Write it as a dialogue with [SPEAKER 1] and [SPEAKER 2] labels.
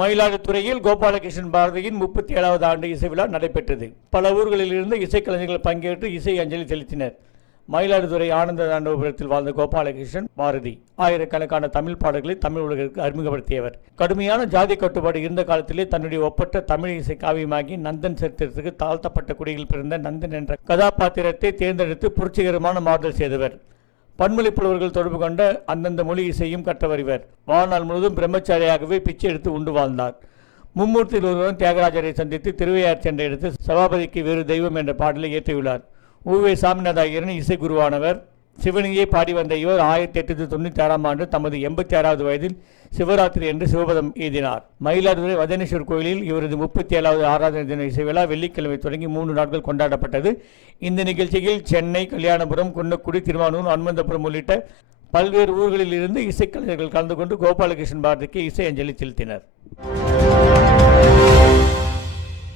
[SPEAKER 1] மயிலாடுதுறையில் கோபாலகிருஷ்ணன் பாரதியின் முப்பத்தி ஏழாவது ஆண்டு இசை விழா நடைபெற்றது பல ஊர்களிலிருந்து இசைக்கலைஞர்கள் பங்கேற்று இசை அஞ்சலி செலுத்தினர் மயிலாடுதுறை ஆனந்த தாண்டவபுரத்தில் வாழ்ந்த கோபாலகிருஷ்ணன் பாரதி ஆயிரக்கணக்கான தமிழ் பாடல்களை தமிழ் உலகிற்கு அறிமுகப்படுத்தியவர் கடுமையான ஜாதி கட்டுப்பாடு இருந்த காலத்திலே தன்னுடைய ஒப்பற்ற தமிழ் இசை காவியமாகி நந்தன் சரித்திரத்துக்கு தாழ்த்தப்பட்ட குடியில் பிறந்த நந்தன் என்ற கதாபாத்திரத்தை தேர்ந்தெடுத்து புரட்சிகரமான மாறுதல் செய்தவர் பன்மொழி புலவர்கள் தொடர்பு கொண்ட அந்தந்த மொழி இசையும் கற்றவரிவர் வாழ்நாள் முழுவதும் பிரம்மச்சாரியாகவே பிச்சை எடுத்து உண்டு வாழ்ந்தார் மும்மூர்த்தியில் ஒருவரும் தியாகராஜரை சந்தித்து திருவையார் சென்ற எடுத்து சபாபதிக்கு வேறு தெய்வம் என்ற பாடலை இயற்றியுள்ளார் ஊவே சாமிநாத ஐயரின் இசை குருவானவர் சிவனையே பாடி வந்த இவர் ஆயிரத்தி எட்நூற்றி தொண்ணூற்றி ஆறாம் ஆண்டு தமது எண்பத்தி ஆறாவது வயதில் சிவராத்திரி என்று சிவபதம் எழுதினார் மயிலாடுதுறை வதனேஸ்வர் கோயிலில் இவரது முப்பத்தி ஏழாவது ஆராதனை தின இசை விழா வெள்ளிக்கிழமை தொடங்கி மூன்று நாட்கள் கொண்டாடப்பட்டது இந்த நிகழ்ச்சியில் சென்னை கல்யாணபுரம் குன்னக்குடி திருவானூர் அனுமந்தபுரம் உள்ளிட்ட பல்வேறு ஊர்களில் இருந்து இசைக்கலைஞர்கள் கலந்து கொண்டு கோபாலகிருஷ்ணன் பாரதிக்கு இசை அஞ்சலி செலுத்தினர்